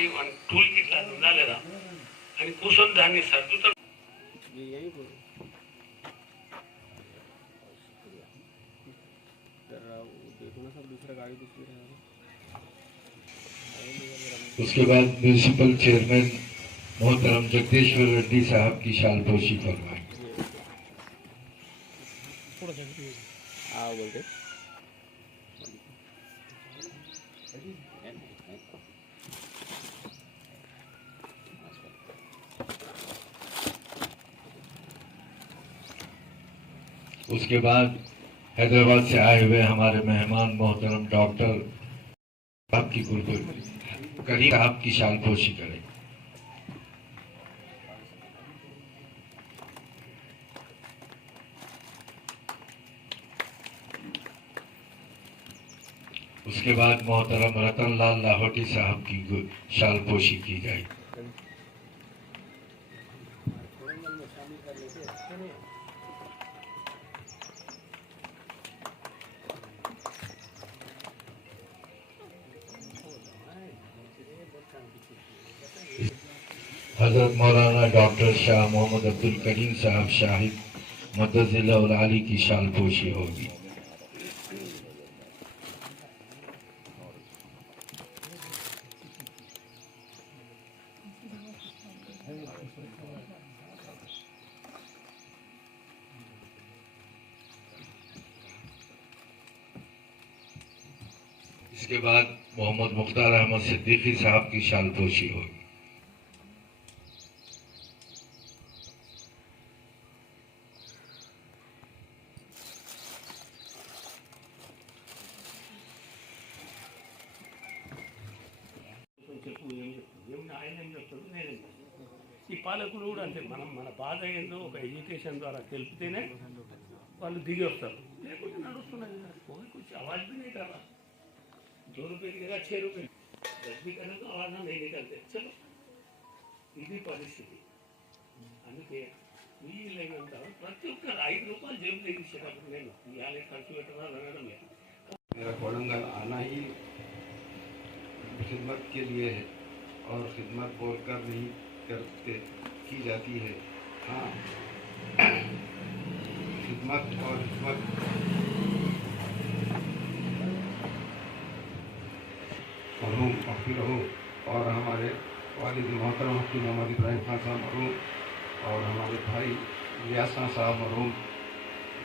అది tool kit లాగా ఉందా లేదా అని కూర్చొని దాన్ని సర్దుతాం. उसके बाद म्यूनिसिपल चेयरमैन मोहतरम जगदीश्वर रेड्डी साहब की शालपोशी फरमाई। उसके बाद हैदराबाद से आए हुए हमारे मेहमान मोहतरम डॉक्टर आपकी करीब आपकी शालपोशी करें। उसके बाद मोहतरम रतन लाल लाहौटी साहब की शालपोशी की जाए। हजरत मौलाना डॉक्टर शाह मोहम्मद अब्दुल करीम साहब शाहिद मद्दज़िल्लाहुल आली की शालपोशी होगी। इसके बाद मोहम्मद मुख्तार अहमद सिद्दीकी साहब की शालपोशी होगी। ఈ పాలకులు కూడా అంతే, మనం మన బాధ ఏందో ఒక ఎడ్యుకేషన్ ద్వారా తెలిపితేనే వాళ్ళు దిగి వస్తారు, లేకుంటే నడుస్తున్నది कुछ आवाज़ भी नहीं कर रहा, 2 रुपये की जगह 6 रुपये 10 भी करें तो आवाज़ नहीं निकलते। चलो ఇది పరిస్థితి, అందుకే వీలైనంత ప్రతి ఒక్కరు 5 రూపాయలు జేబు తెగించేటప్పుడు నేను ఇవాళ ఖర్చు పెట్టాలని అనడం లేదు। मेरा कोलंगल आना ही खिदमत के लिए है और खिदमत बोलकर नहीं करते की जाती है। हाँ, खिदमत और खिदमत मरहूम मग़फ़िर हो और हमारे वालिद मोहतरम मुफ्ती मोहम्मद इब्राहिम खान साहब मरहूम और हमारे भाई इलियास खान साहब मरहूम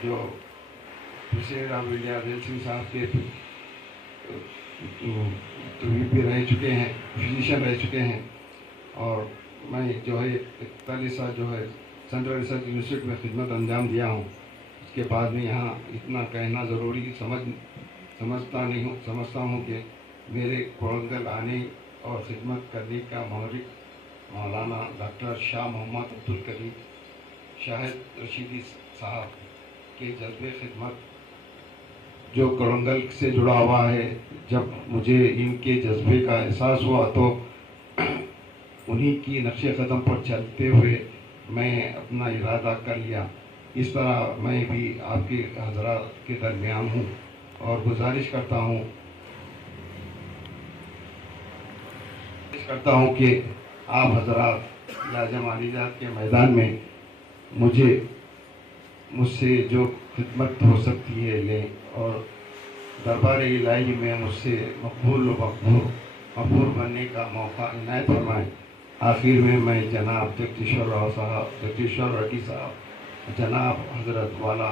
जो president of India rail Singh साहब के भी रह चुके हैं, फिजिशियन रह चुके हैं। और मैं जो है 41 साल जो है सेंट्रल रिसर्च यूनिवर्सिटी में खिदमत अंजाम दिया हूँ। उसके बाद में यहाँ इतना कहना ज़रूरी समझता हूँ कि मेरे कोलंगल आने और ख़िदमत करने का महरिक मौलाना डॉक्टर शाह मोहम्मद अब्दुल करीम शाहिद रशीदी साहब के जज्बे खिदमत जो कोलंगल से जुड़ा हुआ है, जब मुझे इनके जज्बे का एहसास हुआ तो उन्हीं की नक्शे कदम पर चलते हुए मैं अपना इरादा कर लिया। इस तरह मैं भी आपके हज़रात के दरमियान हूँ और गुजारिश करता हूँ कि आप हज़रात लाजम आलिजात के मैदान में मुझसे जो खिदमत हो सकती है लें और दरबार इलाही में मुझसे मकबूल मकबूल बनने का मौका इनायत फरमाएँ। आखिर में मैं जनाब जगदीश्वर रेड्डी साहब, जनाब हज़रत वाला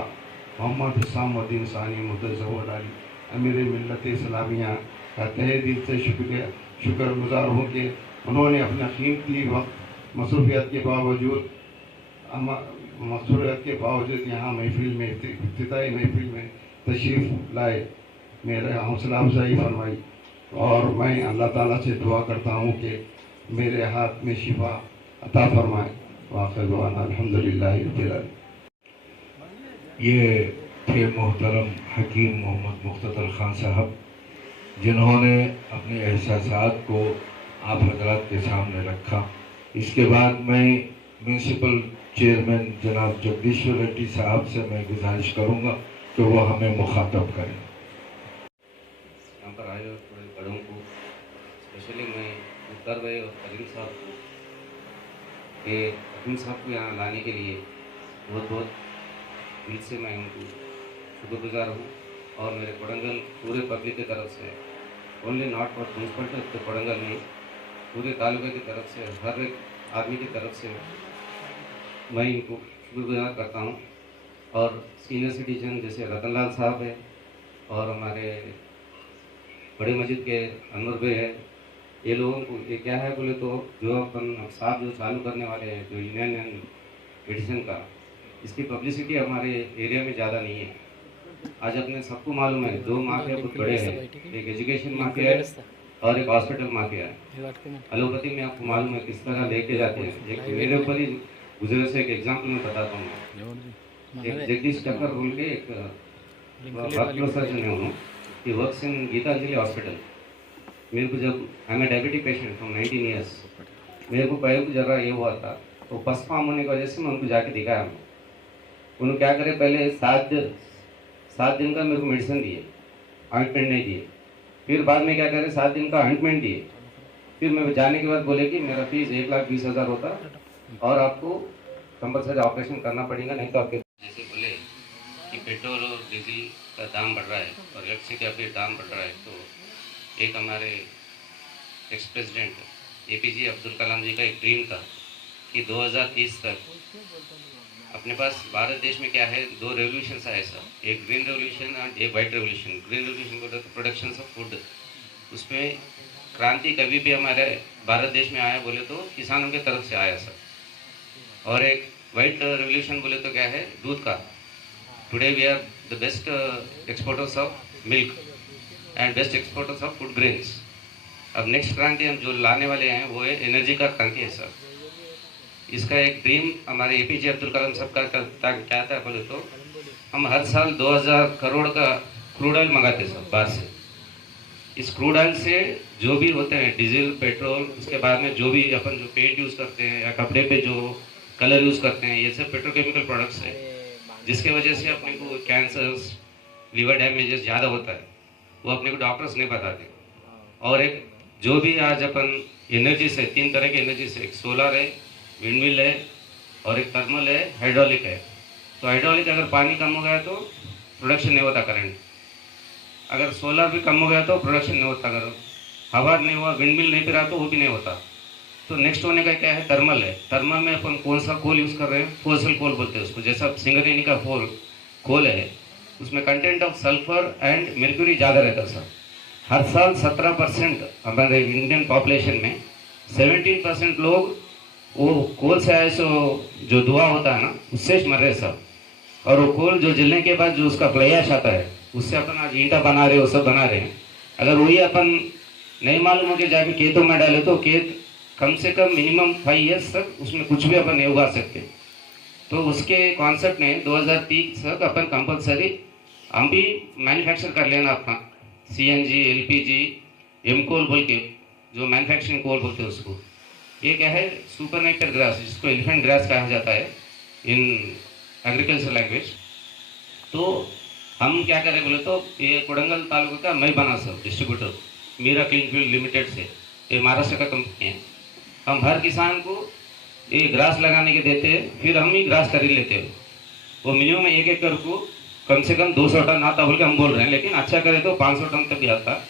मोहम्मद हुसैनुद्दीन सानी मुद्दज़हुल आली अमीर मिल्लत इस्लामिया का तहे दिल से शुक्रगुजार हूँ कि उन्होंने अपना कीमती वक्त मसरूफियत के बावजूद यहाँ महफिल में इब्तिदाई महफिल में तशरीफ़ लाए, मेरा हौसला अफजाई फरमाई। और मैं अल्लाह ताला से दुआ करता हूँ कि मेरे हाथ में शिफा अता फरमाए। वाक़िअ अल्हम्दुलिल्लाह रब्बिल आलमीन। ये थे मोहतरम हकीम मोहम्मद मुख्तार खान साहब, जिन्होंने अपने एहसासात को आप हजरात के सामने रखा। इसके बाद मैं म्यूनिसिपल चेयरमैन जनाब जगदीश्वर रेड्डी साहब से मैं गुजारिश करूँगा कि वो हमें मुखातब करें। यहाँ पर आए हुए बड़ों को स्पेशली मैं उत्तर भाई और करीम साहब को यहाँ लाने के लिए बहुत बहुत दिल से मैं उनको शुक्रगुजार हूँ। और मेरे कोडंगल पूरे पब्लिक की तरफ से, only not for municipality Kodangal नहीं, पूरे तालुके की तरफ से, हर एक आदमी की तरफ से मैं इनको शुक्रगुजार करता हूँ। और सीनियर सिटीजन जैसे रतनलाल साहब है और हमारे बड़े मस्जिद के अनवर भाई है, ये लोगों को ये क्या है बोले तो जो अपन साहब जो चालू करने वाले हैं जो यूनियन एडिशन का, इसकी पब्लिसिटी हमारे एरिया में ज़्यादा नहीं है। आज अपने सबको मालूम है दो माफिया बहुत बड़े हैं, एक एजुकेशन माफिया है और एक हॉस्पिटल माफिया है। एलोपैथी में आपको मालूम है किस तरह लेके जाते हैं। एक मेरे ऊपर ही गुजरे से एक एग्जाम्पल मैं बताता हूँ। एक जगदीश टक्कर बोल के एक सर्जन है उन्होंने, he works in Gitanjali hospital. मेरे को जब I am diabetic patient from 19 years, मेरे को पैर को जरा ये हुआ था तो पस फार्म होने की वजह से मैं उनको जाके दिखाया। उन्होंने क्या करे, पहले 7 दिन का मेरे को मेडिसिन दिए, ऑइंटमेंट नहीं दिए। फिर बाद में क्या करे, 7 दिन का ऑइंटमेंट दिए। फिर मैं जाने के बाद बोले कि मेरा फीस 1,20,000 होता और आपको कंपलसरी ऑपरेशन करना पड़ेगा, नहीं तो आपके जैसे बोले कि पेट्रोल और डीजल का दाम बढ़ रहा है और इलेक्ट्रिसिटी का भी दाम बढ़ रहा है। तो एक हमारे ex president APJ Abdul Kalam जी का एक ड्रीम था कि 2030 तक अपने पास भारत देश में क्या है, 2 रेवोल्यूशन आए सर, एक ग्रीन रेवोल्यूशन और एक वाइट रेवोल्यूशन। ग्रीन रेवोल्यूशन बोलते तो प्रोडक्शन ऑफ फूड, उसमें क्रांति कभी भी हमारे भारत देश में आया बोले तो किसानों की तरफ से आया सर। और एक वाइट रेवोल्यूशन बोले तो क्या है, दूध का। Today we are the best exporters of milk and best exporters of food grains. अब नेक्स्ट क्रांति हम जो लाने वाले हैं वो है एनर्जी का क्रांति है सर। इसका एक ड्रीम हमारे APJ अब्दुल कलाम साहब का क्या था बोले तो हम हर साल 2000 करोड़ का क्रूड ऑयल मंगाते सर बाहर से। इस क्रूड ऑयल से जो भी होते हैं डीजल, पेट्रोल, उसके बाद में जो भी अपन जो पेंट यूज़ करते हैं या कपड़े पे जो कलर यूज़ करते हैं, ये सब पेट्रोकेमिकल प्रोडक्ट्स है, जिसके वजह से अपने को कैंसर्स, लिवर डैमेजेस ज़्यादा होता है। वो अपने को डॉक्टर्स नहीं बताते। और एक जो भी आज अपन एनर्जी से, 3 तरह की एनर्जी से, एक सोलर है, विंडमिल है और एक थर्मल है, हाइड्रोलिक है। तो हाइड्रोलिक अगर पानी कम हो गया तो प्रोडक्शन नहीं होता करंट, अगर सोलर भी कम हो गया तो प्रोडक्शन नहीं होता, अगर हवा नहीं हुआ, विंडमिल नहीं फिरा तो वो भी नहीं होता। तो नेक्स्ट होने का क्या है, थर्मल है। थर्मल में अपन कौन सा कोल यूज़ कर रहे हैं, फोसिल कोल बोलते हैं उसको। जैसा सिंगरेनी का कोल है, उसमें content of sulphur and mercury ज़्यादा रहता है सर। हर साल 17% हमारे इंडियन पॉपुलेशन में 17% लोग वो कोल से आए सो जो धुआं होता है ना, उससे मर रहे सब। और वो कोल जो जलने के बाद जो उसका फ्लाइश आता है, उससे अपन आज ईंटा बना रहे, वो सब बना रहे हैं। अगर वही अपन नहीं मालूम हो कि जाके खेतों में डाले तो खेत कम से कम मिनिमम 5 ईयर्स तक उसमें कुछ भी अपन नहीं उगा सकते। तो उसके कॉन्सेप्ट में 2030 तक अपन कंपलसरी हम भी मैन्युफैक्चर कर लेना अपना CNG, LPG, M-कोल बोल के जो मैन्युफैक्चरिंग कोल बोलते हैं उसको। ये क्या है, सुपर नेक्टर ग्रास, जिसको एलिफेंट ग्रास कहा जाता है इन एग्रीकल्चर लैंग्वेज। तो हम क्या करें बोले तो ये कोडंगल तालुका का मैं बना sir distributor Meera clean field limited से, ये महाराष्ट्र का कंपनी है। हम हर किसान को ये ग्रास लगाने के देते हैं, फिर हम ही ग्रास खरीद लेते हैं। वो मिनिमम 1 एकड़ को कम से कम 200 टन आता बोल के हम बोल रहे हैं, लेकिन अच्छा करें तो 500 टन तक भी आता।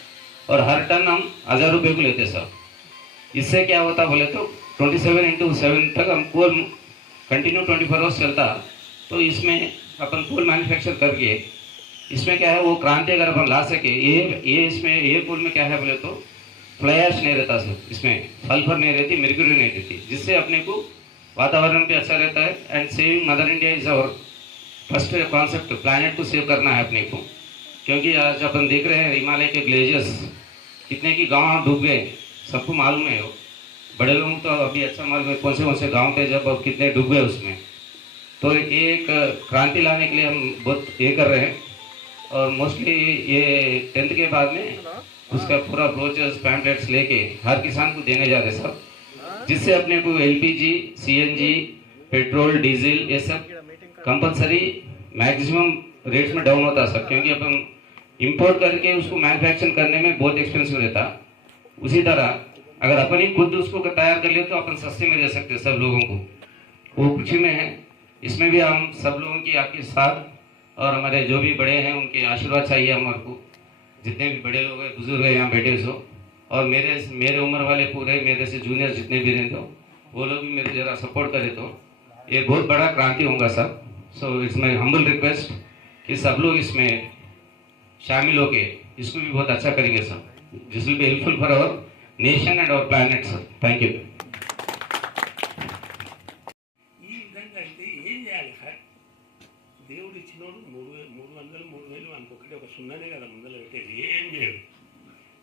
और हर टन हम 1000 रुपये को लेते सर। इससे क्या होता बोले तो 27x7 तक हम कोल कंटिन्यू 24 आवर्स चलता। तो इसमें अपन कोल मैन्युफैक्चर करके इसमें क्या है वो क्रांति अगर अपन ला सके, ये इसमें ये कोल में क्या है बोले तो फ्लाई ऐश नहीं रहता सर, इसमें सल्फर नहीं रहती, मर्क्यूरी नहीं रहती, जिससे अपने को वातावरण भी अच्छा रहता है। And saving mother India is our first concept, planet को सेव करना है अपने को। क्योंकि आज अपन देख रहे हैं हिमालय के ग्लेशियर्स कितने की गाँव डूब गए, सबको मालूम है। वो बड़े लोगों को तो अभी अच्छा मालूम है कौन से गाँव थे जब कितने डूब गए उसमें। तो एक क्रांति लाने के लिए हम बहुत ये कर रहे हैं। और मोस्टली ये 10th के बाद में उसका पूरा ब्रोचर्स, पैम्पलेट्स लेके हर किसान को देने जा रहे सब, जिससे अपने को LPG, CNG, पेट्रोल, डीजल ये सब कंपलसरी मैक्सिमम रेट्स में डाउन होता है सर। क्योंकि अपन इंपोर्ट करके उसको मैन्युफैक्चर करने में बहुत एक्सपेंसिव रहता। उसी तरह अगर अपन ही खुद उसको तैयार कर ले तो अपन सस्ते में दे सकते हैं सब लोगों को। वो खुशी में है। इसमें भी हम सब लोगों की आपके साथ और हमारे जो भी बड़े हैं उनके आशीर्वाद चाहिए हमारे को। जितने भी बड़े लोग हैं, बुजुर्ग हैं यहाँ बैठे सो, और मेरे उम्र वाले पूरे मेरे से जूनियर जितने भी रहते हो वो लोग भी मेरे जरा सपोर्ट करे तो ये बहुत बड़ा क्रांति होगा सब। So it's my humble request कि सब लोग इसमें शामिल होके इसको भी बहुत अच्छा करेंगे sir. This will be helpful for our nation and our planet sir. Thank you. ఈ విధంగా అయితే ఏం చేయాలి సార్? దేవుడు ఇచ్చినోడు 300 3000 అనుకొకటి ఒక సున్నానే కదా ముందర పెట్టేది, ఏం చేయడు.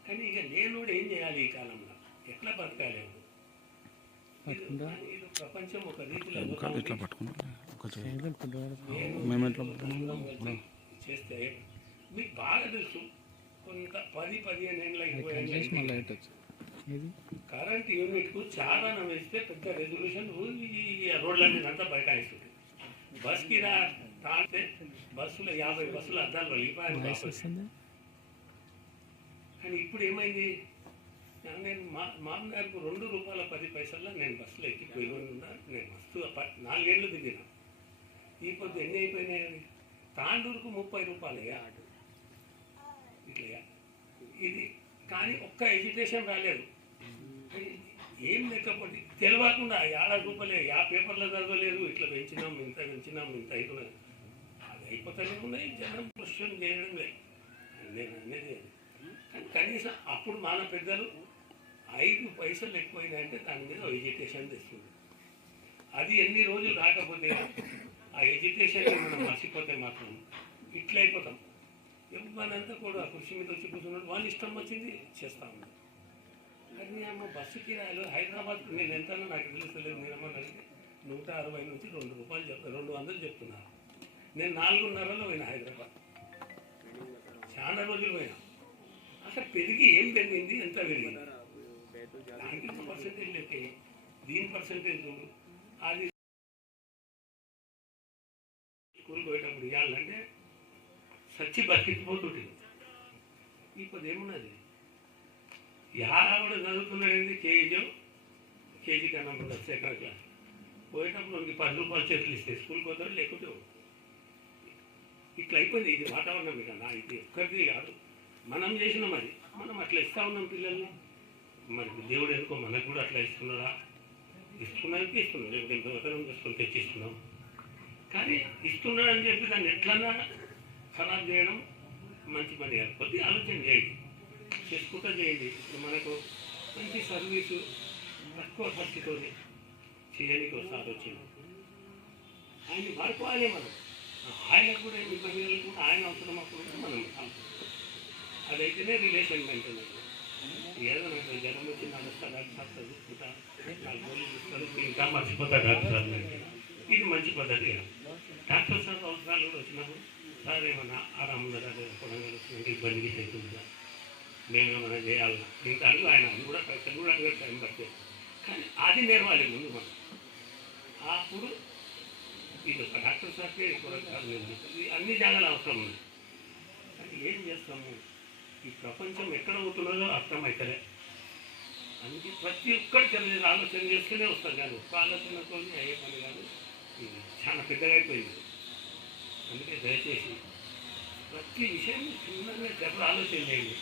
కానీ ఇక లేనోడు ఏం చేయాలి ఈ కాలంలో? ఎట్లా బతకాలి? ఇది ప్రపంచం ఒక రీతిలో చేస్తే మీకు బాగా తెలుసు, కొంత 10-15 ఏళ్ళ 20 ఏళ్ళ కరెంట్ యూనిట్కు చాలా వేస్తే పెద్ద రెజల్యూషన్ రోడ్ల మీద అంతా బైకాయిస్తుంది. బస్కి తాగితే బస్సులో 50 బస్సులు అద్దాలు వెళ్ళిపోయాయి. కానీ ఇప్పుడు ఏమైంది? నేను మామగారికి ₹2.10 నేను బస్సులో ఎక్కిపోయి ఉన్నా. నేను మస్తు 4 ఏళ్ళు దిగిన. ఈ పొద్దు ఎన్ని అయిపోయినాయి? తాండూరుకు ₹30 ఇట్లా. ఇది కానీ ఒక్క ఎడ్యుకేషన్ రాలేదు. ఏం లేకపోతే తెలియకుండా ₹50 పేపర్లో చదవలేదు. ఇట్లా పెంచినాం ఇంత అయిపోయినాయి. అది అయిపోతూనే ఉన్నాయి. జనం క్వశ్చన్ చేయడం లేదు. నేను అనేది కానీ కనీసం అప్పుడు మన పెద్దలు 5 పైసలు ఎక్కువైనాయంటే దాని మీద ఎడ్యుకేషన్ తెస్తుంది. అది ఎన్ని రోజులు రాకపోతే ఆ ఎడ్యుకేషన్ మనం మర్చిపోతే మాత్రం ఇట్లా అయిపోతాం. ఎవరినంతా కూడా కృషి మీద వచ్చి కూర్చున్నాడు, వాళ్ళు ఇష్టం వచ్చింది చేస్తూ ఉన్నారు. కానీ అమ్మ బస్సు కిరాయిలు హైదరాబాద్కు నేను ఎంతనో నాకు తెలుస్తలేదు. నేనమ్మన్నది ₹160 నుంచి ₹200 చెప్తున్నారు. నేను 4:30లో పోయినా హైదరాబాద్. చాలా రోజులు పోయినా. అసలు పెరిగి ఏం పెరిగింది, ఎంత పెరిగింది? దానికి పర్సెంటేజ్ లెక్క దీని పర్సెంటేజ్ అది స్కూల్కి పోయేటప్పుడు ఇవ్వాలంటే సచ్చి బతికిపోతుంది. ఇప్పుడు ఏమున్నది? ఆవిడ చదువుతున్నాడేంది కేజీ కన్నా కూడా సెకండ్ క్లాస్ పోయేటప్పుడు మనకి ₹10 చేతులు ఇస్తే స్కూల్కి పోతాడు, లేకపోతే ఇట్లా అయిపోయింది. ఇది వాతావరణం కన్నా ఇది ఒక్కరిది కాదు, మనం చేసినాం. అది మనం అట్లా ఇస్తూ ఉన్నాం పిల్లల్ని. మరి దేవుడు ఎందుకో మనకు కూడా అట్లా ఇస్తున్నాడా? ఇస్తున్నానికి ఇస్తున్నాం, లేకపోతే దొంగతనం చేసుకొని తెచ్చిస్తున్నాం. కానీ ఇస్తున్నాడని చెప్పి దాన్ని ఎట్లన్నా ఖరాబ్ చేయడం మంచి పని కాదు. కొద్దిగా ఆలోచన చేయండి, చేసుకుంటూ చేయండి. ఇప్పుడు మనకు మంచి సర్వీసు తక్కువ ఖర్చుతో చేయడానికి వస్తారు వచ్చింది. ఆయన్ని వాడుకోవాలి మనం. ఆయనకు కూడా ఇబ్బంది కూడా ఆయన అవసరం అప్పుడు మనం అదైతేనే రిలేషన్ మెయింటైన్ అవుతుంది. ఏదో నాకు జ్వరం వచ్చి నడుస్తారు డాక్టర్ చదువుకుంటా 4 రోజులు చూస్తారు, ఇంకా మర్చిపోతా డాక్టర్. ఇది మంచి పద్ధతి కాదు. డాక్టర్ సార్ అవసరాలు కూడా వచ్చినప్పుడు సార్ ఏమన్నా ఆరామున్నారా, పొడంగా ఇబ్బందికి అవుతుందా, మేమేమన్నా చేయాలన్నా ఇంకా అడుగు. ఆయన అది కూడా పైసలు కూడా అడిగే టైం పడుతుంది. కానీ అది నేర్వాలి ముందు మనం. అప్పుడు ఇది ఒక డాక్టర్ సార్కే అన్ని జాగాలు అవసరం ఉంది. కానీ ఏం చేస్తాము? ఈ ప్రపంచం ఎక్కడ పోతున్నదో అర్థమవుతలే. అందుకే ప్రతి ఒక్కటి తెలియదు ఆలోచన చేస్తూనే వస్తాం. కానీ ఒక్క ఆలోచనతో అయ్యే పని కాదు. ఇది చాలా పెద్దగా అయిపోయింది. అందుకే దయచేసి ప్రతి విషయం చిన్నగా చెప్పి ఆలోచన చేయండి.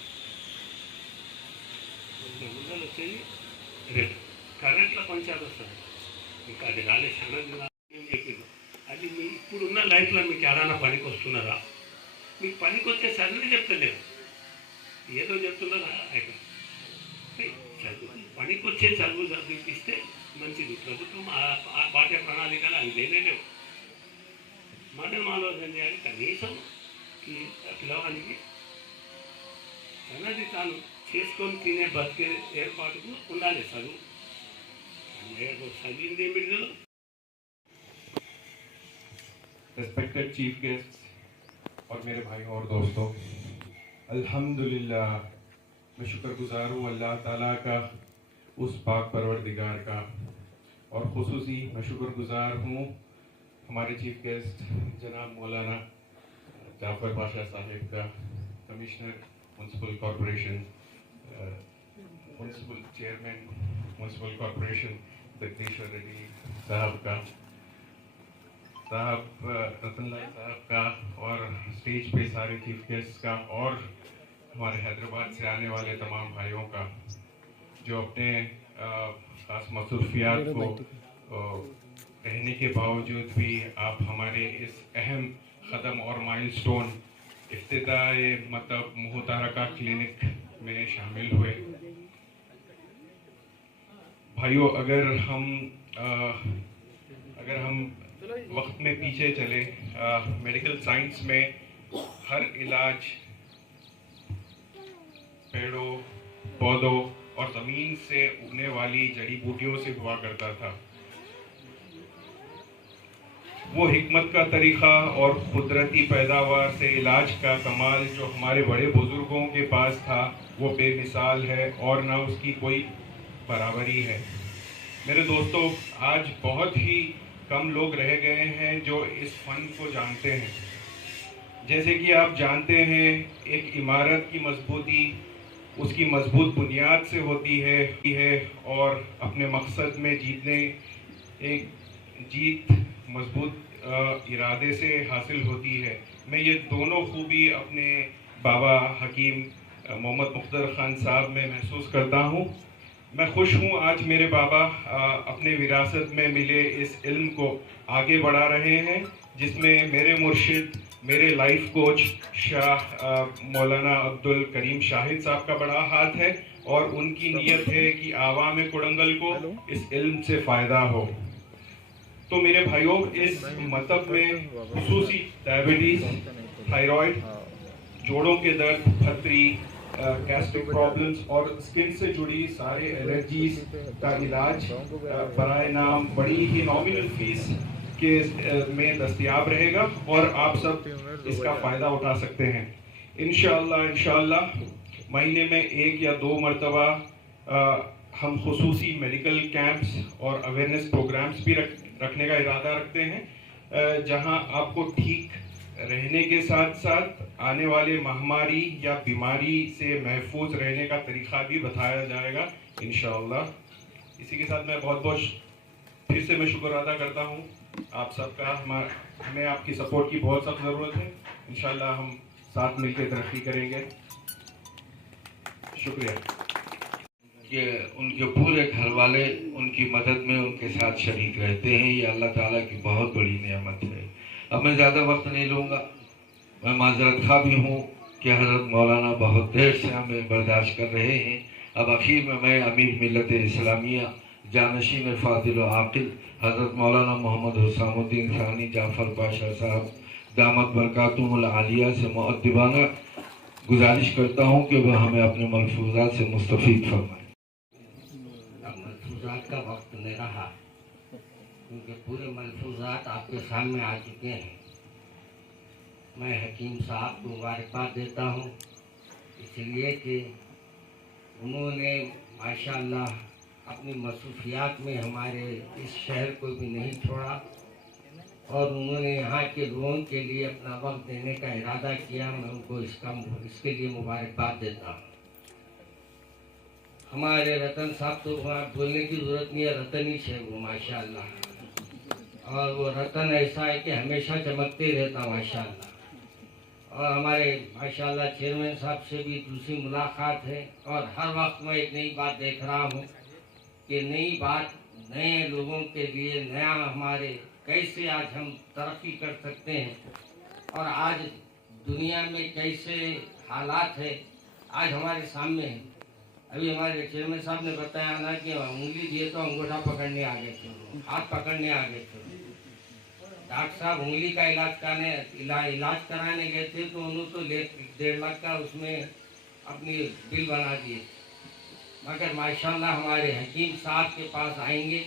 ముందలు వచ్చేది రేపు కరెంట్లో పంచాయతీ వస్తుంది. ఇంకా అది రాలే చాలా ఏం చెప్పింది. అది మీ ఇప్పుడున్న లైఫ్లో మీకు ఏదైనా పనికి వస్తున్నారా? మీకు పనికి వచ్చే చదువు చెప్తలేదు, ఏదో చెప్తున్నారా? చదువు పనికి వచ్చే చదువు చదివిపిస్తే మంచిది. ప్రభుత్వం ఆ పాఠ్య ప్రణాళికలు అవి లేనేలేవు. మనం ఆలోచన చేయాలి. కనీసం ఈ పిల్లవానికి తనది తాను చేసుకొని తినే బతికే ఏర్పాటుకు ఉండాలి చదువు. చదివింది ఏమిటి? Respected चीफ गेस्ट और मेरे भाइयों और दोस्तों, अल्हम्दुलिल्लाह मैं शुक्रगुजार हूँ अल्लाह ताला का, उस पाक परवरदिगार का, और खुसूसी मैं शुक्रगुजार हूँ हमारे चीफ गेस्ट जनाब मौलाना जाफर पाशा साहिब का, commissioner municipal corporation municipal chairman municipal corporation जगदीश्वर रेड्डी साहब का, रतनलाल साहब का, और स्टेज पे सारे चीफ गेस्ट का, और हमारे हैदराबाद से आने वाले तमाम भाइयों का जो अपने ख़ास मसरूफियात को रहने के बावजूद भी आप हमारे इस अहम क़दम और माइलस्टोन इफ्तिताए मतलब मुहतारका क्लिनिक में शामिल हुए। भाइयों, अगर हम वक्त में पीछे चले, मेडिकल साइंस में हर इलाज पेड़ों, पौधों और ज़मीन से उगने वाली जड़ी बूटियों से हुआ करता था। वो हिकमत का तरीक़ा और कुदरती पैदावार से इलाज का कमाल जो हमारे बड़े बुज़ुर्गों के पास था वो बेमिसाल है और ना उसकी कोई बराबरी है। मेरे दोस्तों, आज बहुत ही कम लोग रह गए हैं जो इस फ़न को जानते हैं। जैसे कि आप जानते हैं, एक इमारत की मजबूती उसकी मजबूत बुनियाद से होती है और अपने मकसद में जीत मजबूत इरादे से हासिल होती है। मैं ये दोनों खूबी अपने बाबा हकीम मोहम्मद मुख्तर ख़ान साहब में महसूस करता हूँ। मैं खुश हूँ आज मेरे बाबा अपने विरासत में मिले इस इल्म को आगे बढ़ा रहे हैं, जिसमें मेरे मुर्शिद, मेरे लाइफ कोच शाह मौलाना अब्दुल करीम शाहिद साहब का बड़ा हाथ है और उनकी नीयत है कि आवाम कोड़ंगल को इस इल्म से फ़ायदा हो। तो मेरे भाइयों, इस मतलब में खुसूसी डायबिटीज़, थायराइड, जोड़ों के दर्द, फतरी, गैस्ट्रिक प्रॉब्लम्स और स्किन से जुड़ी सारे एलर्जीज का इलाज बराए नाम बड़ी ही नॉमिनल फीस के में दस्तयाब रहेगा और आप सब इसका फ़ायदा उठा सकते हैं। इंशाअल्लाह महीने में 1 या 2 मरतबा हम खुसूसी मेडिकल कैंप्स और अवेयरनेस प्रोग्राम्स भी रखने का इरादा रखते हैं, जहां आपको ठीक रहने के साथ साथ आने वाले महामारी या बीमारी से महफूज रहने का तरीक़ा भी बताया जाएगा इंशाअल्लाह। इसी के साथ मैं बहुत फिर से मैं शुक्र अदा करता हूँ आप सबका। हमें आपकी सपोर्ट की बहुत सख्त ज़रूरत है। इंशाअल्लाह हम साथ मिलकर तरक्की करेंगे। शुक्रिया। कि उनके पूरे घर वाले उनकी मदद में उनके साथ शरीक रहते हैं, ये अल्लाह ताला की बहुत बड़ी नेमत है। अब मैं ज़्यादा वक्त नहीं लूँगा। मैं माजरत खा भी हूँ कि हज़रत मौलाना बहुत देर से हमें बर्दाश्त कर रहे हैं। अब आखिर में मैं अमीर मिल्लत इस्लामिया जानशीन फ़ादिल आकिल हज़रत मौलाना मोहम्मद हुसामुद्दीन सानी जाफ़र पाशा साहब दामत बरकातुहुल आलिया से मुअद्दिबाना गुजारिश करता हूँ कि वह हमें अपने मलफूज़ात से मुस्तफ़ीद फरमाएं। मलफूज़ात का वक्त नहीं रहा क्योंकि पूरे मलफूज़ात आपके सामने आ चुके हैं। मैं हकीम साहब को मुबारकबाद देता हूँ इसलिए कि उन्होंने माशाअल्लाह अपनी मसरूफियात में हमारे इस शहर को भी नहीं छोड़ा और उन्होंने यहाँ के लोगों के लिए अपना वक्त देने का इरादा किया। मैं उनको इसके लिए मुबारकबाद देता हूँ। हमारे रतन साहब तो वहाँ बोलने की ज़रूरत नहीं है, रतन ही है वो माशाअल्लाह। और वो रतन ऐसा है कि हमेशा चमकते रहता माशाअल्लाह। और हमारे माशाअल्लाह चेयरमैन साहब से भी दूसरी मुलाकात है और हर वक्त मैं एक नई बात देख रहा हूँ कि नई बात नए लोगों के लिए नया हमारे कैसे आज हम तरक्की कर सकते हैं और आज दुनिया में कैसे हालात है आज हमारे सामने है। अभी हमारे चेयरमैन साहब ने बताया ना कि उंगली दिए तो अंगूठा पकड़ने आ गए थे, हाथ पकड़ने आ गए थे। डॉक्टर साहब उंगली का इलाज कराने गए थे तो उन्होंने तो 1.5 लाख का उसमें अपनी बिल बना दिए। मगर माशाल्लाह हमारे हकीम साहब के पास आएंगे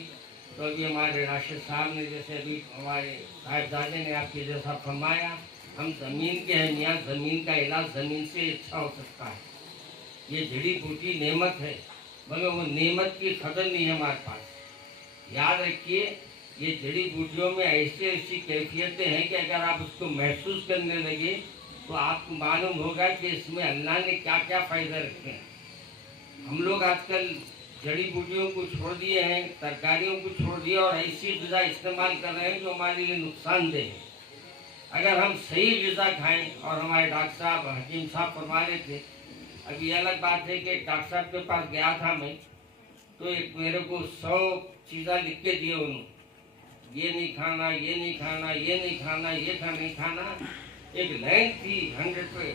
तो अभी हमारे राशिद साहब ने जैसे अभी हमारे साहिबजादे ने आपके जैसा फरमाया, हम ज़मीन के हैं मियाँ, ज़मीन का इलाज ज़मीन से अच्छा हो सकता है। ये जड़ी बूटी नेमत है मगर वो नेमत की कदर नहीं है हमारे पास। याद रखिए ये जड़ी बूटियों में ऐसी कैफियतें हैं कि अगर आप उसको महसूस करने लगे तो आपको मालूम होगा कि इसमें अल्लाह ने क्या क्या फ़ायदे रखे हैं। हम लोग आजकल जड़ी बूटियों को छोड़ दिए हैं, तरकारियों को छोड़ दिया और ऐसी ग़िज़ा इस्तेमाल कर रहे हैं जो हमारे लिए नुकसानदेह है। अगर हम सही ग़िज़ा खाएं, और हमारे डॉक्टर साहब हकीम साहब फरमा रहे थे, अभी अलग बात है कि डॉक्टर साहब के पास गया था मैं, तो एक मेरे को 100 चीज़ें लिख के दिए उन्होंने, ये नहीं खाना, ये नहीं खाना, ये नहीं खाना, ये नहीं खाना। एक लाइन थी 100 पे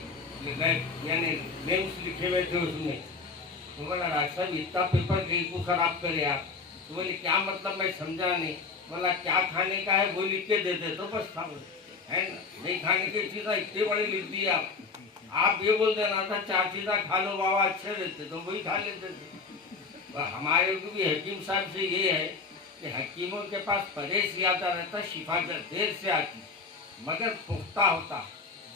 यानी नेम्स लिखे हुए थे उसमें। तो बोला डॉक्टर साहब इतना पेपर कहीं को खराब करे आप? तो बोले क्या मतलब, मैं समझा नहीं। बोला क्या खाने का है वो लिख के देते तो बस था, है ना, नहीं खाने की चीज़ें इतने बड़े लिख दिए आप ये बोल देना था 4 चीज़ें खा लो बाबा अच्छे रहते, तो वही खा लेते थे। हमारे को भी हकीम साहब से ये है कि हकीमों के पास परहेज ज़्यादा रहता, शिफा देर से आती मगर पुख्ता होता,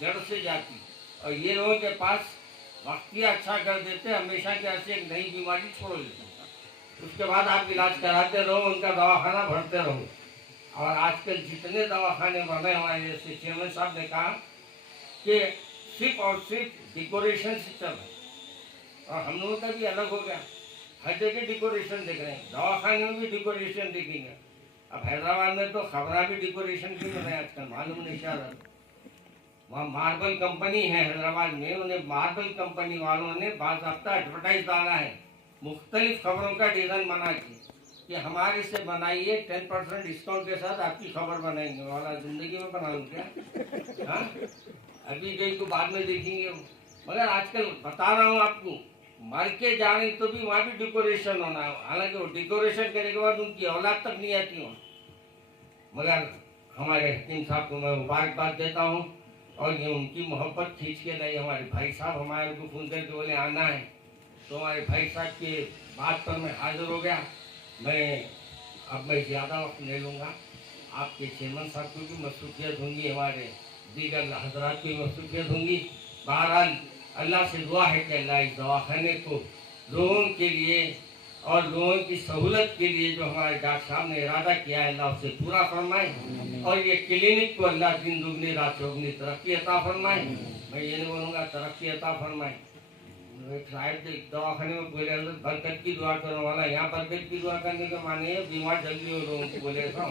जड़ से जाती। और ये लोगों के पास वक्त ही अच्छा कर देते, हमेशा के ऐसे एक नई बीमारी छोड़ देते, उसके बाद आप इलाज कराते रहो, उनका दवाखाना भरते रहो। और आजकल जितने दवाखाने बने हमारे जैसे चेयरमैन साहब ने कहा कि सिर्फ और सिर्फ डिकोरेशन से चल रहे, और हम लोगों का भी अलग हो गया, हर जगह डिकोरेशन देख रहे हैं, दवाखाने में भी डिकोरेशन देखेंगे। अब हैदराबाद में तो खबरा भी डिकोरेशन की बने आजकल, मालूम नहीं शायद वहाँ मार्बल कंपनी है हैदराबाद में, उन्हें मार्बल कंपनी वालों ने बाज़ाब्ता एडवर्टाइज डाला है, मुख्तलिफ खबरों का डिज़ाइन बना के कि हमारे से बनाइए 10% डिस्काउंट के साथ आपकी खबर बनाएंगे। वाला ज़िंदगी में बना लूँ क्या? हाँ, अभी गई तो बाद में देखेंगे। मगर आजकल बता रहा हूँ आपको, मार्केट जा रही तो भी वहाँ भी डिकोरेशन होना है, हालांकि वो डिकोरेशन करने के बाद उनकी औलाद तक नहीं आती वहाँ। मगर हमारे हकीम साहब को मैं मुबारकबाद देता हूँ, और ये उनकी मोहब्बत खींच के लाई। हमारे भाई साहब हमारे को फोन करके बोले आना है, तो हमारे भाई साहब के बात पर मैं हाजिर हो गया। मैं ज़्यादा वक्त ले लूँगा, आपके चेयरमैन साहब को भी मसरूफियत होंगी, हमारे दीगर हजरात की मसरूफियत होंगी। बहरहाल अल्लाह से दुआ है कि अल्लाह इस दवाखाने को लोगों के लिए और लोगों की सहूलत के लिए जो हमारे डॉक्टर साहब ने इरादा किया है, अल्लाह उसे पूरा फरमाए। और ये क्लिनिक को अल्लाह दिन दुगनी रात चौगनी तरक्की अता फरमाए। मैं ये नहीं बोलूँगा तरक्की अता फरमाए। शायद दवाखाने में बोले बरकत की दुआ करने वाला, यहाँ बरकत की दुआ करने के माने बीमार जल्दी हो लोगों को बोले ऐसा।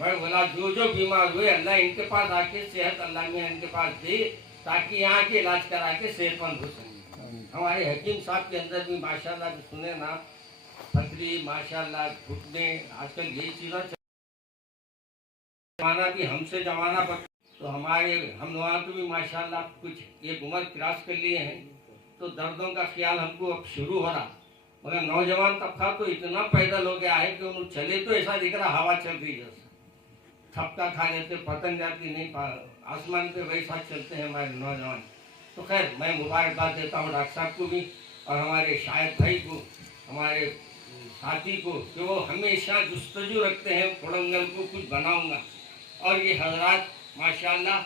मैं बोला जो बीमार हुए अल्लाह इनके पास आके सेहत अल्लाह में इनके पास दे, ताकि यहाँ के इलाज करा के सेहतमंद हो सके। हमारे हकीम साहब के अंदर भी माशाल्लाह सुने ना, पथरी माशाल्लाह, घुटने, आजकल यही चीज़ें जमाना भी हमसे जमाना पर, तो हमारे हम लोगों को भी माशाल्लाह कुछ एक उम्र क्रॉस कर लिए हैं, तो दर्दों का ख्याल हमको अब शुरू हो रहा। मगर नौजवान तबका तो इतना पैदल हो गया है कि उन्हें चले तो ऐसा दिख रहा हवा चल रही जैसे, थपका खा लेते, पतंग जाती नहीं, आसमान पे वैसा चलते हैं हमारे नौजवान। तो खैर मैं मुबारकबाद देता हूँ डॉक्टर साहब को भी, और हमारे शायद भाई को, हमारे साथी को, कि वो हमेशा जुस्तजू रखते हैं कोडंगल को कुछ बनाऊंगा। और ये हजरात माशाल्लाह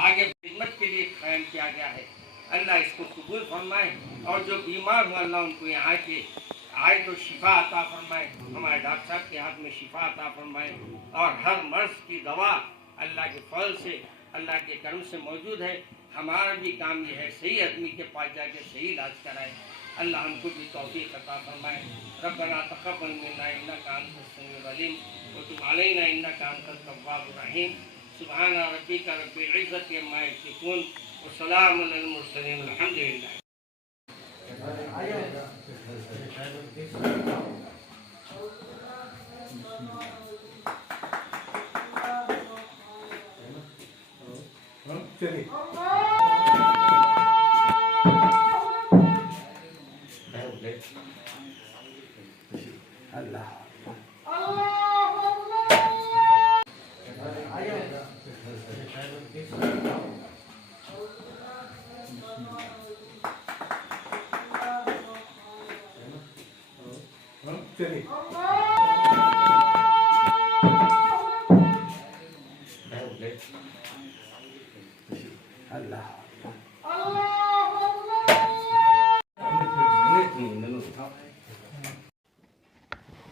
आगे खिदमत के लिए कायम किया गया है, अल्लाह इसको कबूल फरमाए। और जो बीमार हुआ अल्लाह उनको यहाँ के आए तो शिफा अता फरमाए, हमारे डॉक्टर साहब के हाथ में शिफा अता फरमाए। और हर मर्ज की दवा अल्लाह के फल से, अल्लाह के करम से मौजूद है। हमारा भी काम ये है सही आदमी के पास जाके सही इलाज कराए। अल्लाह हमको भी तौफीक अता फरमाए। रब्बना तक़ब्बल मिन्ना इन्नका अंतस समीउल अलीम व तुब अलैना इन्नका अंतत तव्वाबुर रहीम। सुब्हान रब्बिका रब्बिल इज़्ज़ति अम्मा यसिफून व सलामुन अलल मुरसलीन वल्हम्दुलिल्लाह।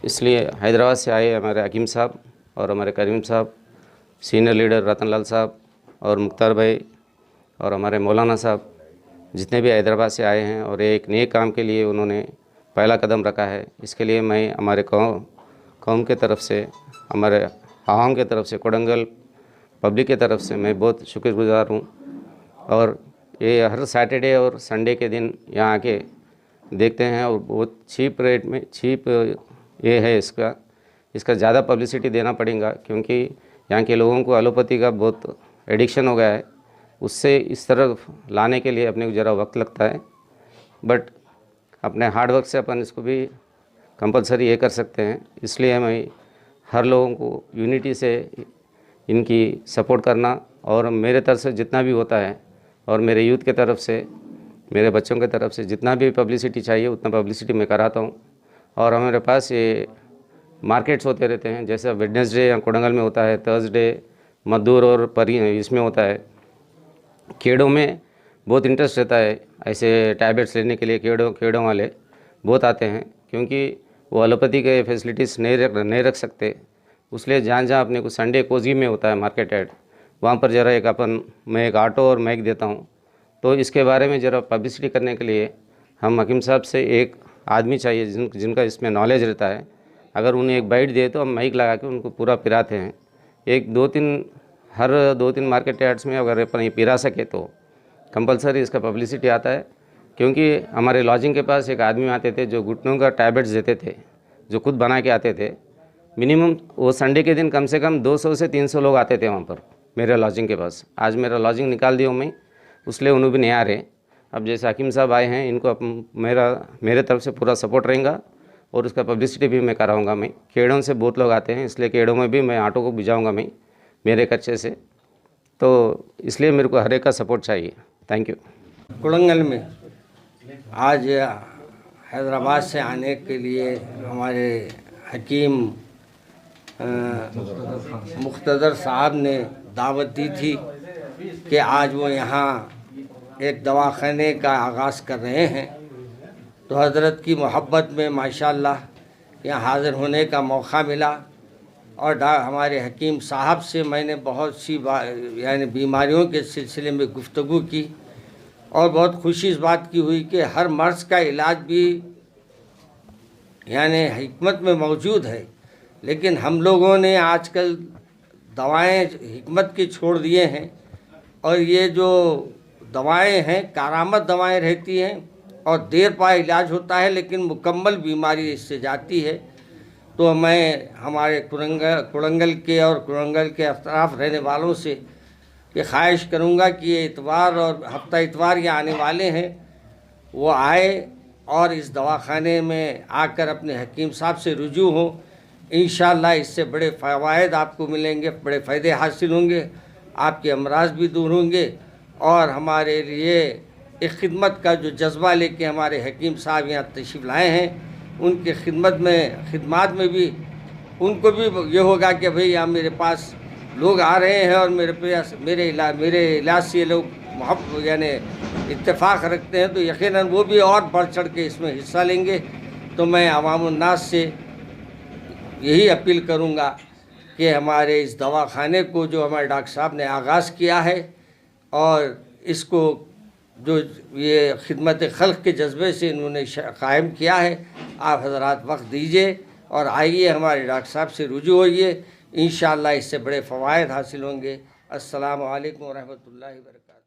इसलिए हैदराबाद से आए हमारे हकीम साहब और हमारे करीम साहब, सीनियर लीडर रतन लाल साहब और मुख्तार भाई और हमारे मौलाना साहब, जितने भी हैदराबाद से आए हैं और एक नए काम के लिए उन्होंने पहला कदम रखा है। इसके लिए मैं हमारे कौम के तरफ से, हमारे आवाम के तरफ से, कोडंगल पब्लिक के तरफ से मैं बहुत शुक्रगुजार हूँ। और ये हर सैटरडे और संडे के दिन यहाँ आके देखते हैं और बहुत चीप रेट में, चीप ये है इसका ज़्यादा पब्लिसिटी देना पड़ेगा, क्योंकि यहाँ के लोगों को एलोपैथी का बहुत एडिक्शन हो गया है। उससे इस तरफ लाने के लिए अपने को ज़रा वक्त लगता है, बट अपने हार्ड वर्क से अपन इसको भी कंपलसरी ये कर सकते हैं। इसलिए मैं हर लोगों को यूनिटी से इनकी सपोर्ट करना, और मेरे तरफ से जितना भी होता है और मेरे यूथ के तरफ से, मेरे बच्चों के तरफ से जितना भी पब्लिसिटी चाहिए उतना पब्लिसिटी मैं कराता हूँ। और हमारे पास ये मार्केट्स होते रहते हैं, जैसे वेडनेसडे या कोडंगल में होता है, थर्सडे मद्दूर और परी इसमें होता है। खेड़ों में बहुत इंटरेस्ट रहता है, ऐसे टैबलेट्स लेने के लिए खेड़ों वाले बहुत आते हैं, क्योंकि वो एलोपैथी के फैसिलिटीज़ नहीं रख सकते। उसलिए जहाँ अपने को संडे कोजी में होता है मार्केट ऐड, वहाँ पर ज़रा मैं एक ऑटो और माइक देता हूँ। तो इसके बारे में ज़रा पब्लिसिटी करने के लिए हम हकीम साहब से एक आदमी चाहिए जिनका इसमें नॉलेज रहता है। अगर उन्हें एक बाइट दे तो हम माइक लगा के उनको पूरा पिराते हैं। हर दो तीन मार्केट यार्ड्स में अगर अपन ये पिरा सके तो कंपलसरी इसका पब्लिसिटी आता है। क्योंकि हमारे लॉजिंग के पास एक आदमी आते थे जो घुटनों का टैबलेट्स देते थे, जो खुद बना के आते थे। मिनिमम वो संडे के दिन कम से कम 200 से 300 लोग आते थे वहाँ पर मेरे लॉजिंग के पास। आज मेरा लॉजिंग निकाल दिया मैं, उसलिए उन्होंने भी नहीं आ रहे। अब जैसे हकीम साहब आए हैं, इनको मेरे तरफ से पूरा सपोर्ट रहेगा और उसका पब्लिसिटी भी मैं कराऊंगा। मैं खेड़ों से बहुत लोग आते हैं, इसलिए खेड़ों में भी मैं ऑटो को भिजाऊंगा मैं मेरे खर्चे से। तो इसलिए मेरे को हर एक का सपोर्ट चाहिए। Thank you. कोडंगल में आज हैदराबाद से आने के लिए हमारे हकीम मुख्तदर साहब ने दावत दी थी कि आज वो यहाँ एक दवाखाने का आगाज़ कर रहे हैं। तो हज़रत की मोहब्बत में माशाअल्लाह यहाँ हाज़िर होने का मौका मिला। और हमारे हकीम साहब से मैंने बहुत सी यानी बीमारियों के सिलसिले में गुफ्तगू की, और बहुत खुशी इस बात की हुई कि हर मर्ज़ का इलाज भी यानी हिकमत में मौजूद है। लेकिन हम लोगों ने आजकल दवाएं हिकमत की छोड़ दिए हैं, और ये जो दवाएं हैं कारामत दवाएं रहती हैं और देर पाए इलाज होता है, लेकिन मुकम्मल बीमारी इससे जाती है। तो मैं हमारे कोडंगल के और कोडंगल के अतराफ़ रहने वालों से ये ख्वाहिश करूँगा कि ये इतवार और हफ्ता इतवार ये आने वाले हैं, वो आए और इस दवाखाने में आकर अपने हकीम साहब से रुजू हों। इंशाअल्लाह इससे बड़े फ़वाइद आपको मिलेंगे, बड़े फ़ायदे हासिल होंगे, आपके अमराज भी दूर होंगे। और हमारे लिए एक खिदमत का जो जज्बा लेके हमारे हकीम साहब यहाँ तशरीफ़ लाए हैं, उनके खिदमत में भी उनको भी ये होगा कि भाई यहाँ मेरे पास लोग आ रहे हैं और मेरे इलाज से ये लोग मोहब्बत यानी इत्तेफाक रखते हैं, तो यकीनन वो भी और बढ़ चढ़ के इसमें हिस्सा लेंगे। तो मैं अवामुन्नास से यही अपील करूँगा कि हमारे इस दवाखाने को जो हमारे डॉक्टर साहब ने आगाज़ किया है, और इसको जो ये खिदमत खल्क़ के जज्बे से इन्होंने कायम किया है, आप हज़रात वक्त दीजिए और आइए हमारे डॉक्टर साहब से रुजू होइए। इंशाअल्लाह इससे बड़े फ़वाइद हासिल होंगे। अस्सलामु अलैकुम व रहमतुल्लाहि व बरकातहू।